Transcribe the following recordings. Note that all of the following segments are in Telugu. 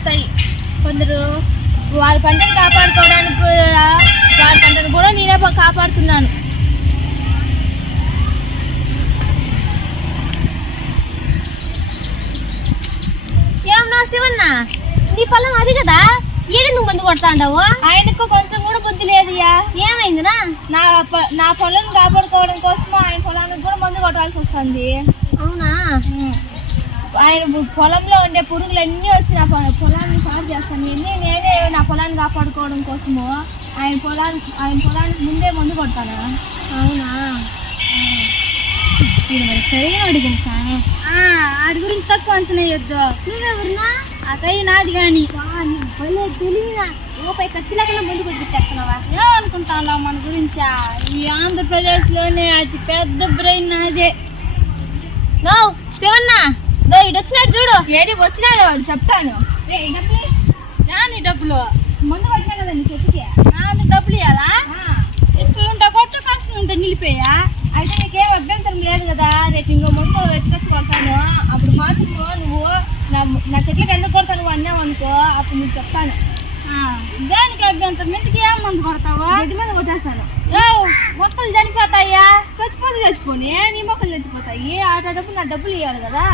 కొడతాయి. కొందరు వాళ్ళ పంటను కాపాడుకోవడానికి కూడా వాళ్ళ పంటను కూడా నేనే కాపాడుతున్నాను. ఏమన్నా శివన్న, నీ పొలం అది కదా, ఏడు నువ్వు మందు కొడతా అంటావు? ఆయనకు కొంచెం కూడా బుద్ధి లేదుయా. ఏమైందినా? నా పొలం కాపాడుకోవడం కోసం ఆయన పొలానికి కూడా మందు కొట్టాల్సి వస్తుంది. అవునా? ఆయన పొలంలో ఉండే పురుగులు అన్నీ వచ్చి నా పొలాన్ని పాడు చేస్తాను. నేనే నా పొలాన్ని కాపాడుకోవడం కోసము ఆయన పొలానికి ముందే మందు కొడతాను. అవునా? మరి సరిగా అడిగింది సామె. ఆడి గురించి తక్కువ అంచనా వేయొద్దు. నువ్వెవరునా? అతయ్య నాది కానీ తెలియదా? రూపాయి ఖర్చు లేకుండా ముందు కొట్టిస్తున్నావా? ఏమనుకుంటాను మన గురించా? ఈ ఆంధ్రప్రదేశ్లోనే అతి పెద్ద బ్రెయిన్ నాదే. నో శివన్న, ఇటు వచ్చినాడు చూడు. ఏది వచ్చినాడు వాడు చెప్తాను. డబ్బులు ముందు పట్టినా కదా నీ చెట్టుకి, డబ్బులు ఇవ్వాలా? ఇష్టం ఉంటే కొట్టు, కష్టం ఉంటే నిలిపేయా. అయితే నీకేం అభ్యంతరం లేదు కదా? రేపు ఇంకో ముందు ఎత్తుకొచ్చి కొడతాను. అప్పుడు మాత్రం నువ్వు నా చెట్లకి ఎందుకు కొడతాను అన్నావు అనుకో, అప్పుడు నీకు చెప్తాను. దానికి అభ్యంతరం ఇంటికి ఏం మందు కొడతావు? గడ్డి మీద కొట్టేస్తాను. మొక్కలు చనిపోతాయా? చచ్చిపోని నీ మొక్కలు చచ్చిపోతాయి. ఆటప్పుడు నా డబ్బులు ఇవ్వాలి కదా.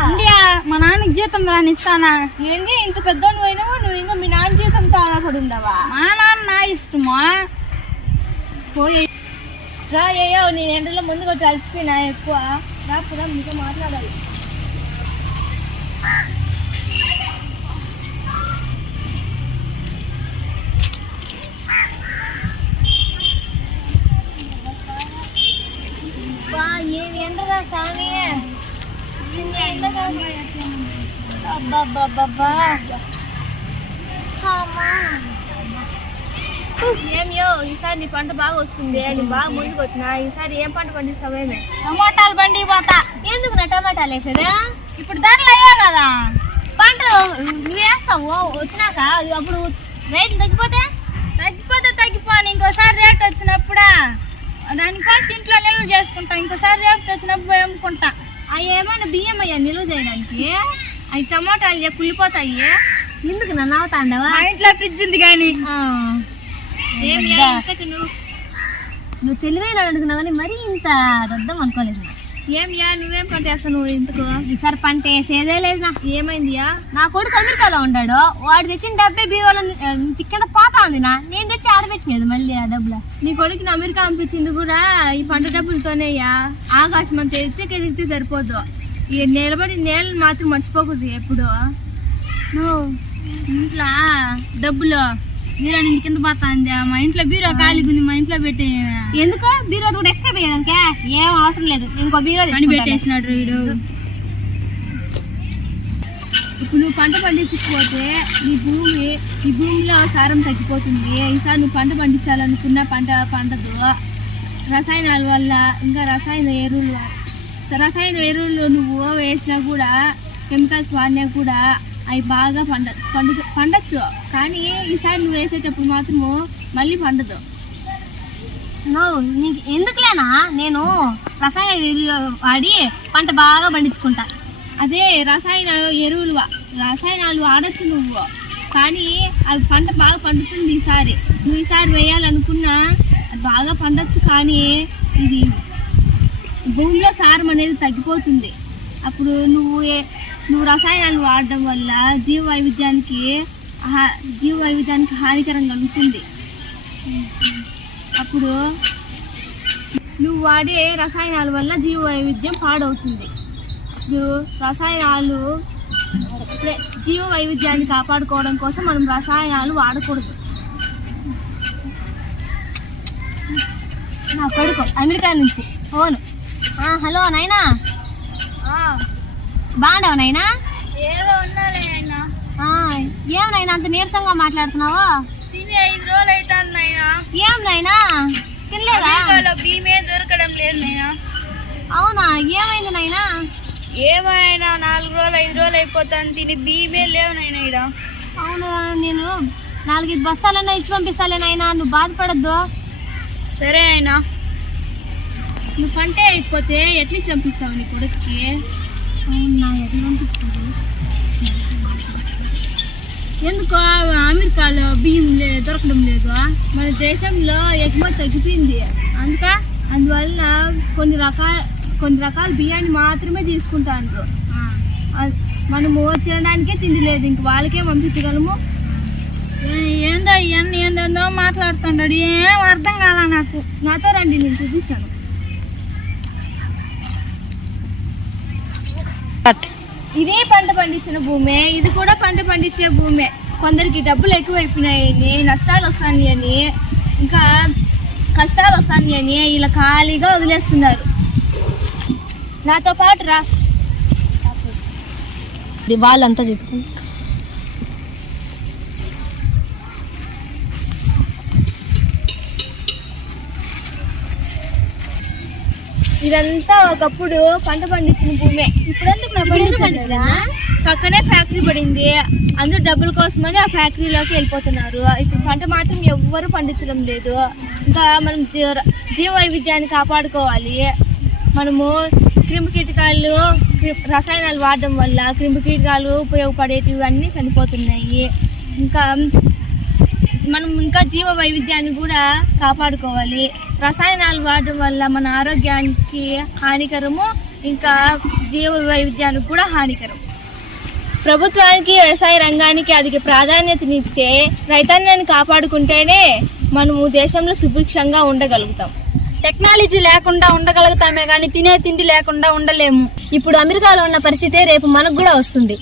మా నాన్నకి జీతం రానిస్తానా? ఏంది ఇంత పెద్దోడు పోయినావు నువ్వు? ఇంకా మీ నాన్న జీతంతో ఆధారపడి ఉండవా? మా నాన్న నా ఇష్టమా? పోయి రాయ్యో, నేను ఎండలో ముందు కొట్టి అలసిపోయినా ఎక్కువ. రాపుదా మీతో మాట్లాడాలి. ఏమి ఎండరా స్వామి, అబ్బాబ్బాబ్బా. ఏమియో ఈసారి నీ పంట బాగా వస్తుంది, నీ బాగా ముందుకు వచ్చినా. ఈసారి ఏం పంట పండిస్తావేమే? టమాటాలు పండిపోతా. ఎందుకు నా టమాటాలు వేసేదా? ఇప్పుడు ధరలు అయ్యా కదా. పంట నువ్వు వేస్తావు, వచ్చినాక అప్పుడు రేట్లు తగ్గిపోని. ఇంకోసారి రేట్ వచ్చినప్పుడా దానికోసం ఇంట్లో నిల్వ చేసుకుంటా. ఇంకోసారి రేట్ వచ్చినప్పుడు అమ్ముకుంటా. అవి ఏమైనా బియ్యం అయ్యా నిల్వ చేయడానికి? అవి టమాటాలు కుళ్ళిపోతాయి. ఎందుకు నన్ను అవుతాండవా? మా ఇంట్లో ఫ్రిడ్జ్ ఉంది కానీ. నువ్వు తెలివైన అనుకున్నావు కానీ మరీ ఇంత దొద్దం అనుకోలేదు. నువ్వేం పంట వేస్తావు నువ్వు? ఇంతకు ఈసారి పంట వేసేదే లేదు. ఏమైందియా? నా కొడుకు అమెరికాలో ఉన్నాడు, వాడు తెచ్చిన డబ్బే బీరువాలో కింద పోతా ఉంది. నేను తెచ్చి ఆడబెట్టినది మళ్ళీ ఆ డబ్బులు. నీ కొడుకుని అమెరికా పంపించింది కూడా ఈ పంట డబ్బులతోనేయ్యా. ఆకాశం అంతా ఎదిగితే సరిపోదు. ఈ నిలబడి నేలను మాత్రం మర్చిపోకూడదు ఎప్పుడు. నువ్వు ఇంట్లో డబ్బులు బీరో ఇంటి కింద పోతాంది. మా ఇంట్లో బీరో ఖాళీగా ఉంది, మా ఇంట్లో పెట్టి. ఎందుకు బీరో కూడా ఎక్స్ట్రా పోయేదానికే? ఏం అవసరం లేదు, ఇంకో బీరో పెట్టేసినాడు వీడు. ఇప్పుడు నువ్వు పంట పండించకపోతే ఈ భూమిలో సారం తగ్గిపోతుంది. ఈసారి నువ్వు పంట పండించాలనుకున్న పంట పండదు. రసాయనాల వల్ల, ఇంకా రసాయన ఎరువులు నువ్వు వేసినా కూడా, కెమికల్స్ వాడినా కూడా అవి బాగా పండచ్చు. కానీ ఈసారి నువ్వు వేసేటప్పుడు మాత్రము మళ్ళీ పండదు. నీకు ఎందుకులేనా? నేను రసాయన ఎరువులు వాడి పంట బాగా పండించుకుంటా. అదే రసాయనాలు వాడచ్చు నువ్వు, కానీ అవి పంట బాగా పండుతుంది. నువ్వు ఈసారి వేయాలనుకున్నా అది బాగా పండచ్చు, కానీ ఇది భూమిలో సారం అనేది తగ్గిపోతుంది. అప్పుడు నువ్వు రసాయనాలు వాడడం వల్ల జీవ వైవిధ్యానికి హానికరంగా ఉంటుంది. అప్పుడు నువ్వు వాడే రసాయనాల వల్ల జీవ వైవిధ్యం పాడవుతుంది. జీవ వైవిధ్యాన్ని కాపాడుకోవడం కోసం మనం రసాయనాలు వాడకూడదు. నా కొడుకు అమెరికా నుంచి ఫోను. హలో నాయనా, బాగుండవు నాయనా? ఏదో ఉన్నాలే నాయనా. ఏం నాయనా అంత నీరసంగా మాట్లాడుతున్నావు? తిని 5 రోజులు అవుతుంది నాయనా. ఏం నాయనా తినలేదా? బియ్యమే దొరకడం లేదు నాయనా. అవునా? ఏమైంది నాయనా? ఏమైనా 4 రోజులు 5 రోజులు అయిపోతాను, తిని బియ్యమే లేవు నాయనా ఈడ. అవునా? నేను 4-5 బస్తాలన్నా ఇచ్చి పంపిస్తాలే నాయనా, నువ్వు బాధపడద్దు. సరే అయినా. నువ్వు పంటే అయిపోతే ఎట్లా చంపిస్తావు నీ కొడుక్కి? అవునా? ఎట్లా పంపిస్తావు? ఎందుకు అమెరికాలో బియ్యం దొరకడం లేదు? మన దేశంలో ఎగుమతి తగ్గిపోయింది అందువల్ల కొన్ని రకాల బియ్యాన్ని మాత్రమే తీసుకుంటాండ్రు. మనము తినడానికే తిండి లేదు, ఇంక వాళ్ళకే పంపించగలము. ఏందో ఇవన్నీ ఏందో మాట్లాడుతున్నాడు, ఏం అర్థం కాల నాకు. నాతో రండి, నేను చూపిస్తాను. ఇదే పంట పండించిన భూమే, ఇది కూడా పంట పండించే భూమే. కొందరికి డబ్బులు ఎక్కువైపోయినాయని, నష్టాలు వస్తాయని, ఇంకా కష్టాలు వస్తాయని ఇలా ఖాళీగా వదిలేస్తున్నారు. నాతో పాటు రా. వాళ్ళంతా చెప్పు. ఇదంతా ఒకప్పుడు పంట పండించిన భూమే. ఇప్పుడు పక్కనే ఫ్యాక్టరీ పడింది, అందరూ డబ్బుల కోసమని ఆ ఫ్యాక్టరీలోకి వెళ్ళిపోతున్నారు. ఇప్పుడు పంట మాత్రం ఎవ్వరూ పండించడం లేదు. ఇంకా మనం జీవ వైవిధ్యాన్ని కాపాడుకోవాలి. మనము క్రిమికీటకాలు రసాయనాలు వాడడం వల్ల క్రిమికీటకాలు ఉపయోగపడేటివి అన్నీ చనిపోతున్నాయి. మనం ఇంకా జీవ వైవిధ్యాన్ని కూడా కాపాడుకోవాలి. రసాయనాలు వాడడం వల్ల మన ఆరోగ్యానికి హానికరము, ఇంకా జీవ వైవిధ్యానికి కూడా హానికరం. ప్రభుత్వానికి వ్యవసాయ రంగానికి అధిక ప్రాధాన్యతనిచ్చే రైతాంగాన్ని కాపాడుకుంటేనే మనము దేశంలో సుభిక్షంగా ఉండగలుగుతాం. టెక్నాలజీ లేకుండా ఉండగలుగుతామే కానీ తినే తిండి లేకుండా ఉండలేము. ఇప్పుడు అమెరికాలో ఉన్న పరిస్థితే రేపు మనకు కూడా వస్తుంది.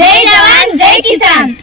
జై జవాన్ జై కిసాన్.